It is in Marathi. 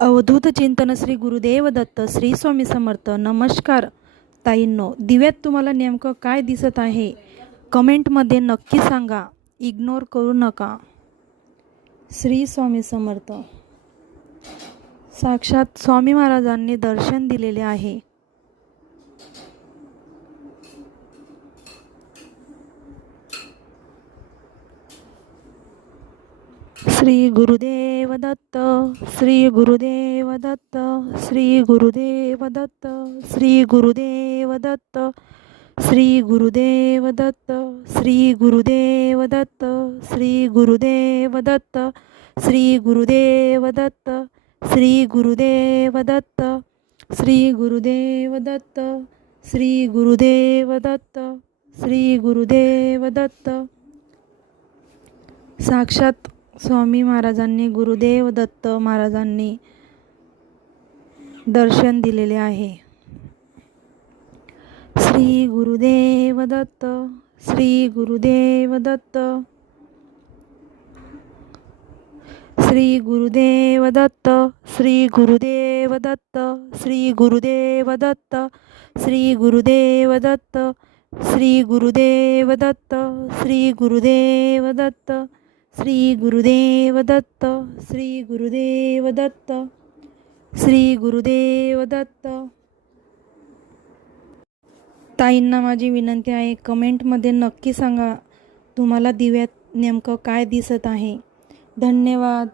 अवधूत चिंतन श्री गुरुदेव दत्त श्री स्वामी समर्थ. नमस्कार ताईंनो, दिव्यात तुम्हाला नेमकं काय दिसत आहे कमेंटमध्ये नक्की सांगा, इग्नोर करू नका. श्री स्वामी समर्थ. साक्षात स्वामी महाराजांनी दर्शन दिलेले आहे. श्री गुरुदेव दत्त, श्री गुरुदेव दत्त, श्री गुरुदेव दत्त, श्री गुरुदेव दत्त, श्री गुरुदेव दत्त, श्री गुरुदेव दत्त, श्री गुरुदेव दत्त, श्री गुरुदेव दत्त, श्री गुरुदेव दत्त, श्री गुरुदेव दत्त, श्री गुरुदेव दत्त, श्री गुरुदेव दत्त. साक्षात स्वामी महाराजांनी, गुरुदेव दत्त महाराजांनी दर्शन दिलेले आहे. श्री गुरुदेव दत्त, श्री गुरुदेव दत्त, श्री गुरुदेव दत्त, श्री गुरुदेव दत्त, श्री गुरुदेव दत्त, श्री गुरुदेव दत्त, श्री गुरुदेव दत्त, श्री गुरुदेव दत्त, श्री गुरुदेव दत्त, श्री गुरुदेव दत्त, श्री गुरुदेव दत्त. ताईंना माझी विनंती आहे, कमेंटमध्ये नक्की सांगा तुम्हाला दिव्यात नेमकं काय दिसत आहे. धन्यवाद.